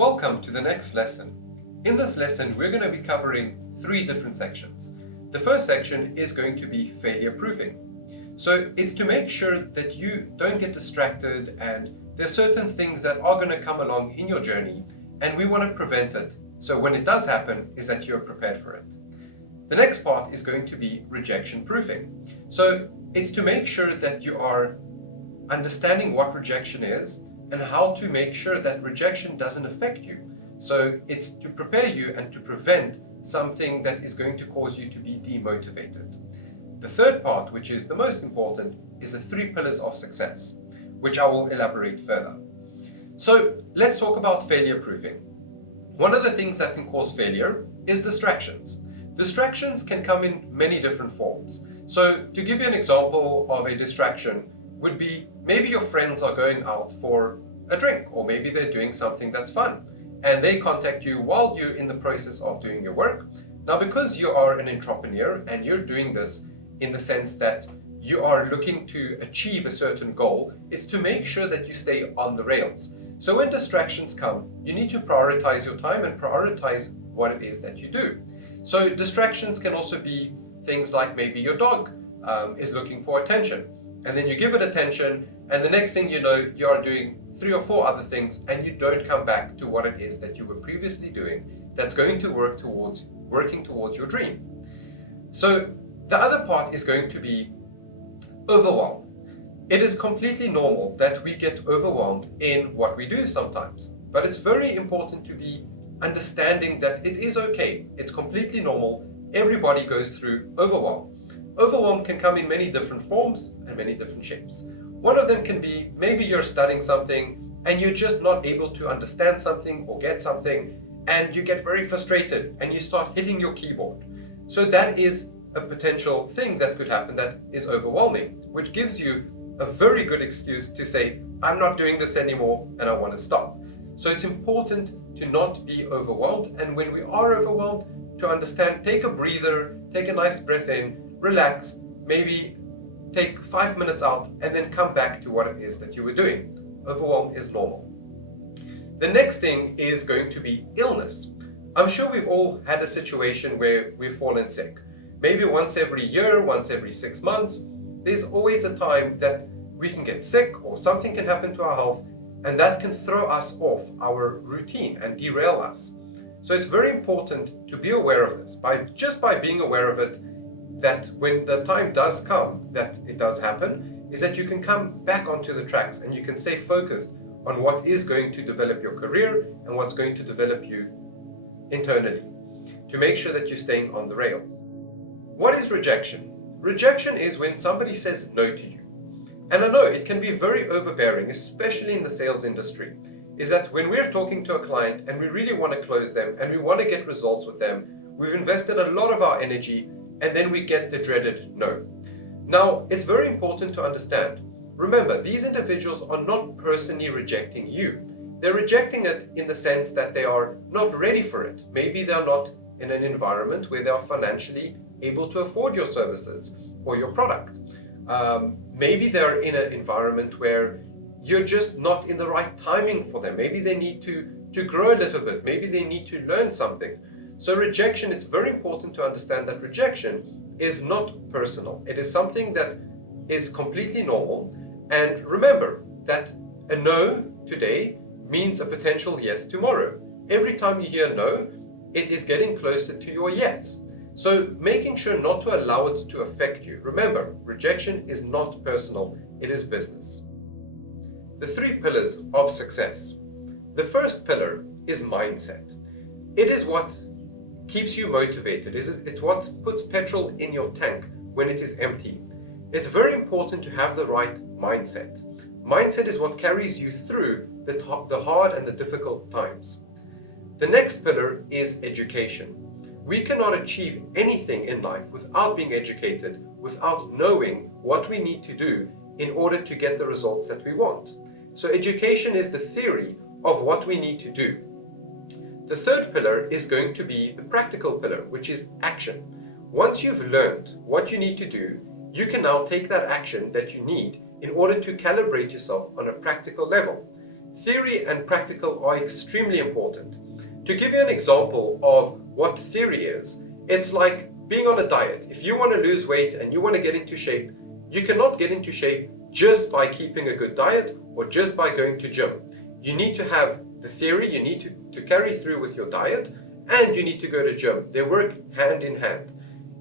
Welcome to the next lesson. In this lesson, we're going to be covering three different sections. The first section is going to be failure proofing. So it's to make sure that you don't get distracted and there's certain things that are going to come along in your journey and we want to prevent it. So when it does happen, is that you're prepared for it. The next part is going to be rejection proofing. So it's to make sure that you are understanding what rejection is and how to make sure that rejection doesn't affect you. So it's to prepare you and to prevent something that is going to cause you to be demotivated. The third part, which is the most important, is the 3 pillars of success, which I will elaborate further. So let's talk about failure proofing. One of the things that can cause failure is distractions. Distractions can come in many different forms. So to give you an example of a distraction would be maybe your friends are going out for a drink, or maybe they're doing something that's fun and they contact you while you're in the process of doing your work. Now, because you are an entrepreneur and you're doing this in the sense that you are looking to achieve a certain goal, it's to make sure that you stay on the rails. So when distractions come, you need to prioritize your time and prioritize what it is that you do. So distractions can also be things like maybe your dog is looking for attention, and then you give it attention, and the next thing you know, you are doing 3 or 4 other things and you don't come back to what it is that you were previously doing that's going to working towards your dream. So the other part is going to be overwhelm. It is completely normal that we get overwhelmed in what we do sometimes, but it's very important to be understanding that it is okay. It's completely normal. Everybody goes through overwhelm. Overwhelm can come in many different forms and many different shapes. One of them can be maybe you're studying something and you're just not able to understand something or get something, and you get very frustrated and you start hitting your keyboard. So that is a potential thing that could happen that is overwhelming, which gives you a very good excuse to say, I'm not doing this anymore and I want to stop. So it's important to not be overwhelmed, and when we are overwhelmed, to understand, take a breather, take a nice breath in, relax, maybe take 5 minutes out and then come back to what it is that you were doing. Overwhelm is normal. The next thing is going to be illness. I'm sure we've all had a situation where we've fallen sick. Maybe once every year, once every 6 months. There's always a time that we can get sick or something can happen to our health, and that can throw us off our routine and derail us. So it's very important to be aware of this. Just by being aware of it, that when the time does come that it does happen, is that you can come back onto the tracks and you can stay focused on what is going to develop your career and what's going to develop you internally, to make sure that you're staying on the rails. What is rejection? Rejection is when somebody says no to you. And I know it can be very overbearing, especially in the sales industry, is that when we're talking to a client and we really want to close them and we want to get results with them, we've invested a lot of our energy, and then we get the dreaded no. Now, it's very important to understand. Remember, these individuals are not personally rejecting you. They're rejecting it in the sense that they are not ready for it. Maybe they're not in an environment where they are financially able to afford your services or your product. Maybe they're in an environment where you're just not in the right timing for them. Maybe they need to grow a little bit. Maybe they need to learn something. So rejection, it's very important to understand that rejection is not personal. It is something that is completely normal. And remember that a no today means a potential yes tomorrow. Every time you hear no, it is getting closer to your yes. So making sure not to allow it to affect you. Remember, rejection is not personal, it is business. The 3 pillars of success. The first pillar is mindset. It is what keeps you motivated. It's what puts petrol in your tank when it is empty. It's very important to have the right mindset. Mindset is what carries you through the hard and the difficult times. The next pillar is education. We cannot achieve anything in life without being educated, without knowing what we need to do in order to get the results that we want. So education is the theory of what we need to do. The third pillar is going to be the practical pillar, which is action. Once you've learned what you need to do, you can now take that action that you need in order to calibrate yourself on a practical level. theory and practical are extremely important. To give you an example of what theory is, it's like being on a diet. If you want to lose weight and you want to get into shape, you cannot get into shape just by keeping a good diet or just by going to gym. You need to have the theory, you need to carry through with your diet, and you need to go to gym. They work hand in hand.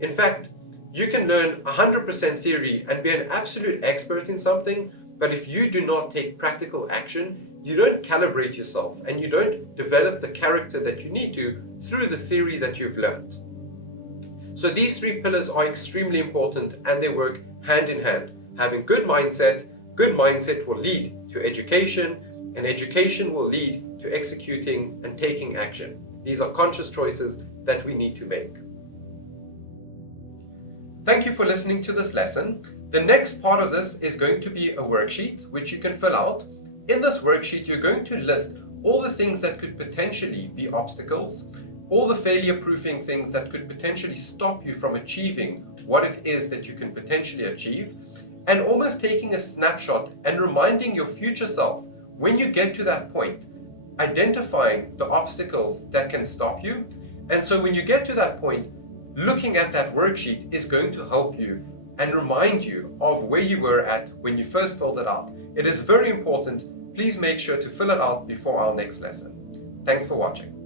In fact, you can learn 100% theory and be an absolute expert in something, but if you do not take practical action, you don't calibrate yourself and you don't develop the character that you need to through the theory that you've learned. So these three pillars are extremely important and they work hand in hand. Having good mindset will lead to education, and education will lead to executing and taking action. These are conscious choices that we need to make. Thank you for listening to this lesson. The next part of this is going to be a worksheet which you can fill out. In this worksheet, you're going to list all the things that could potentially be obstacles, all the failure-proofing things that could potentially stop you from achieving what it is that you can potentially achieve, and almost taking a snapshot and reminding your future self, when you get to that point, identifying the obstacles that can stop you. And so when you get to that point, looking at that worksheet is going to help you and remind you of where you were at when you first filled it out. It is very important. Please make sure to fill it out before our next lesson. Thanks for watching.